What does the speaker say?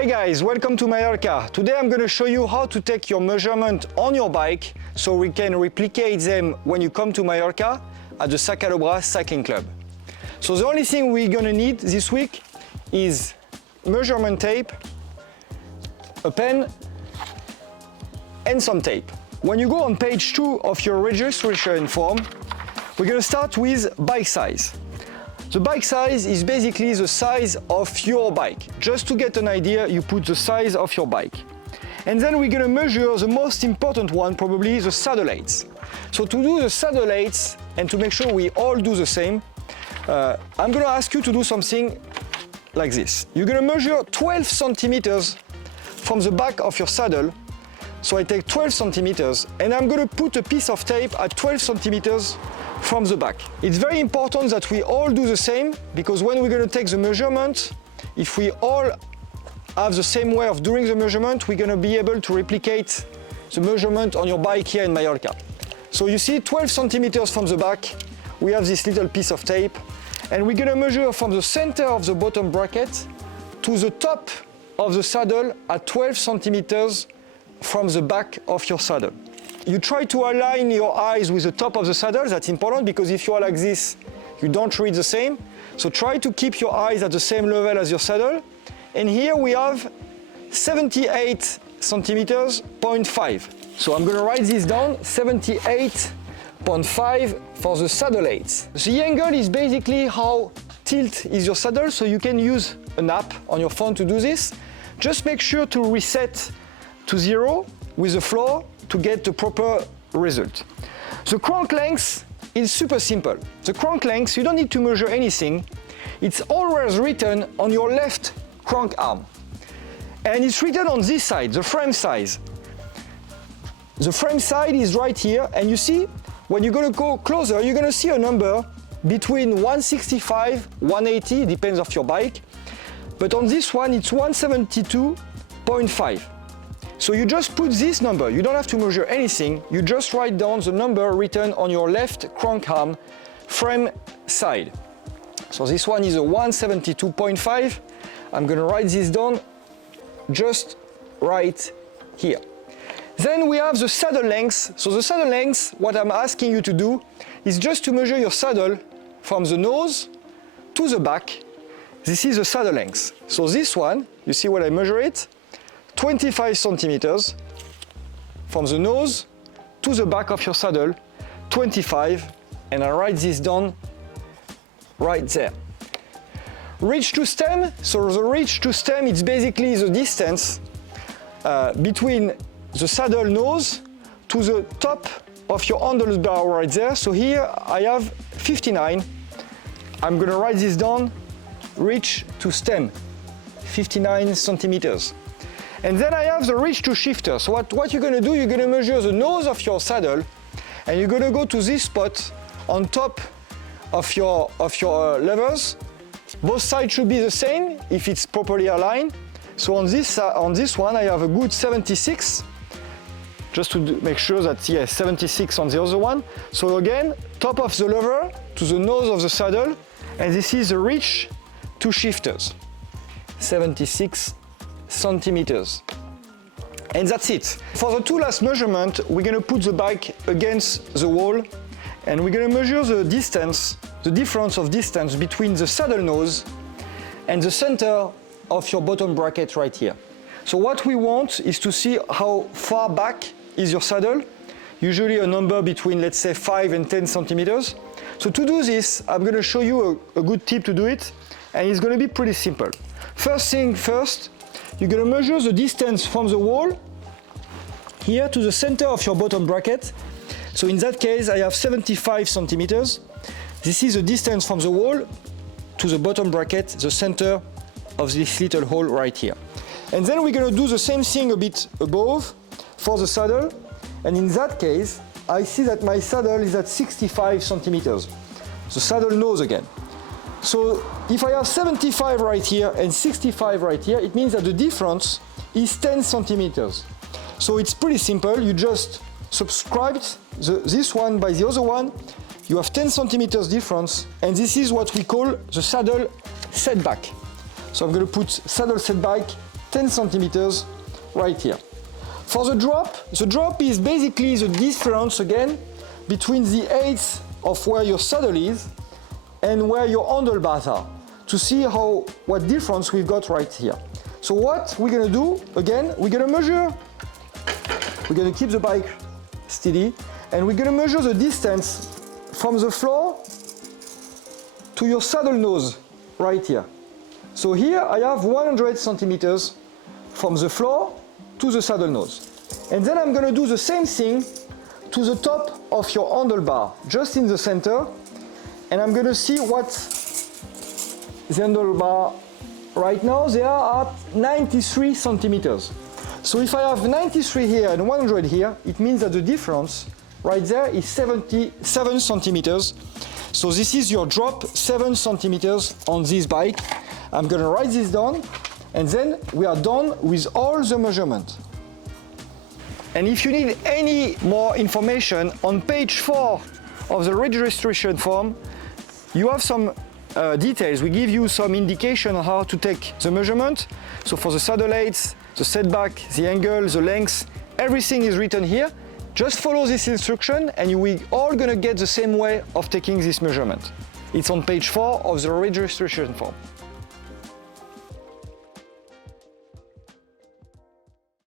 Hi guys, welcome to Mallorca. Today I'm going to show you how to take your measurement on your bike so we can replicate them when you come to Mallorca at the Sacalobras Cycling Club. So the only thing we're going to need this week is measurement tape, a pen and some tape. When you go on page 2 of your registration form, we're going to start with bike size. The bike size is basically the size of your bike. Just to get an idea, you put the size of your bike. And then we're going to measure the most important one, probably the saddle heights. So to do the saddle heights and to make sure we all do the same, I'm going to ask you to do something like this. You're going to measure 12 centimeters from the back of your saddle. So I take 12 centimeters and I'm going to put a piece of tape at 12 centimeters from the back. It's very important that we all do the same, because when we're going to take the measurement, if we all have the same way of doing the measurement, we're going to be able to replicate the measurement on your bike here in Mallorca. So you see 12 centimeters from the back, we have this little piece of tape, and we're going to measure from the center of the bottom bracket to the top of the saddle at 12 centimeters from the back of your saddle. You try to align your eyes with the top of the saddle. That's important, because if you are like this, you don't read the same. So try to keep your eyes at the same level as your saddle. And here we have 78 centimeters, 0.5. So I'm going to write this down, 78.5 for the saddle height. The angle is basically how tilt is your saddle, so you can use an app on your phone to do this. Just make sure to reset to 0 with the floor to get the proper result. The crank length is super simple. The crank length, you don't need to measure anything. It's always written on your left crank arm. And it's written on this side, the frame size. The frame side is right here, and you see, when you're gonna go closer, you're gonna see a number between 165, 180, depends on your bike. But on this one, it's 172.5. So you just put this number, you don't have to measure anything, you just write down the number written on your left crank arm frame side. So this one is a 172.5. I'm going to write this down just right here. Then we have the saddle length. So the saddle length, what I'm asking you to do is just to measure your saddle from the nose to the back. This is the saddle length. So this one, you see what I measure it? 25 centimeters from the nose to the back of your saddle, 25, and I write this down right there. Reach to stem, so the reach to stem, it's basically the distance between the saddle nose to the top of your handlebar right there. So here I have 59. I'm gonna write this down, reach to stem, 59 centimeters. And then I have the reach to shifter. So what you're going to do, you're going to measure the nose of your saddle, and you're going to go to this spot on top of your levers. Both sides should be the same if it's properly aligned. So on this one, I have a good 76, just to make sure that, yes, 76 on the other one. So again, top of the lever to the nose of the saddle, and this is the reach to shifters, 76 centimeters. And that's it. For the two last measurement, we're going to put the bike against the wall, and we're going to measure the distance, the difference of distance between the saddle nose and the center of your bottom bracket right here. So what we want is to see how far back is your saddle, usually a number between, let's say, 5 and 10 centimeters. So to do this, I'm going to show you a good tip to do it, and it's going to be pretty simple. First thing first, you're going to measure the distance from the wall here to the center of your bottom bracket. So in that case, I have 75 centimeters. This is the distance from the wall to the bottom bracket, the center of this little hole right here. And then we're going to do the same thing a bit above for the saddle. And in that case, I see that my saddle is at 65 centimeters. The saddle nose again. So if I have 75 right here and 65 right here, it means that the difference is 10 centimeters. So it's pretty simple. You just subscribe this one by the other one. You have 10 centimeters difference, and this is what we call the saddle setback. So I'm going to put saddle setback 10 centimeters right here. For the drop is basically the difference again between the eighth of where your saddle is and where your handlebars are, to see what difference we've got right here. So what we're gonna do, again, we're gonna measure, we're gonna keep the bike steady, and we're gonna measure the distance from the floor to your saddle nose right here. So here I have 100 centimeters from the floor to the saddle nose. And then I'm gonna do the same thing to the top of your handlebar, just in the center, and I'm gonna see what the handlebar right now, they are at 93 centimeters. So if I have 93 here and 100 here, it means that the difference right there is 77 centimeters. So this is your drop, 7 centimeters on this bike. I'm gonna write this down, and then we are done with all the measurement. And if you need any more information, on page 4 of the registration form, you have some details. We give you some indication on how to take the measurement. So for the saddle heights, the setback, the angle, the length, everything is written here. Just follow this instruction and you will all gonna get the same way of taking this measurement. It's on page 4 of the registration form.